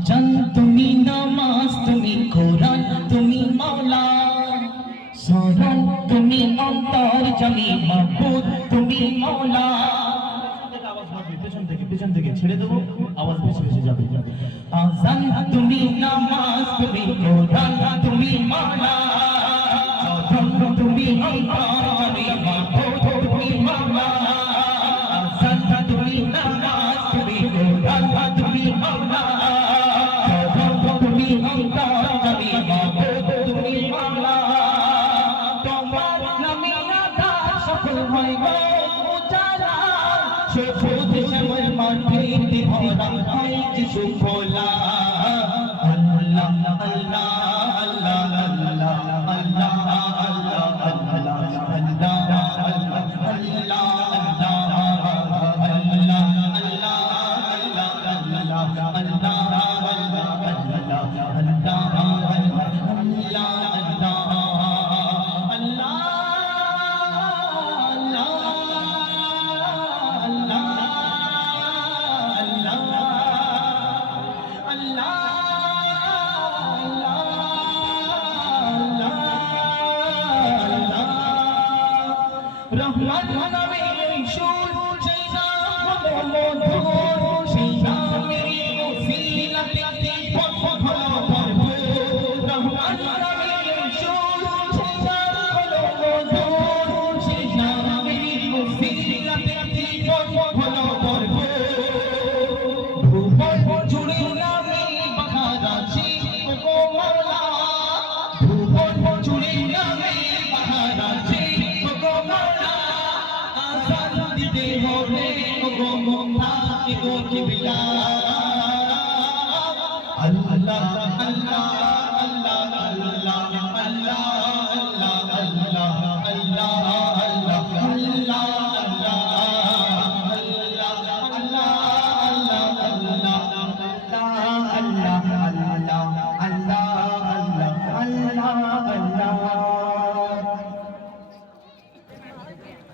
আজান তুমি, নামাজ তুমি, কোরআন তুমি মাওলা, শরণ তুমি, অন্তর জামি, মাবুদ তুমি মাওলা। পেছন থেকে ছেড়ে দেবো, আওয়াজ বেশি বেশি যাবে। আজান তুমি, নামাজ তুমি, কোরআন তুমি মাওলা, শরণ তুমি, অন্তর জামি, মাবুদ তুমি মাওলা। আজান তুমি, নামাজ তুমি, কোরআন তুমি মাওলা, রহমান নামে সুর সেই নাম হলো মধুর, সেই নামের ওসিলাতে পথ হলো ভরপুর। রহমান নামে সুর সেই নাম হলো মধুর, সেই নামের ওসিলাতে পথ হলো ভরপুর। ভুবন জুড়ে নামে বাহার আছে গো মাওলা, ভুবন জুড়ে নামে বাহার আছে গো মাওলা। Allah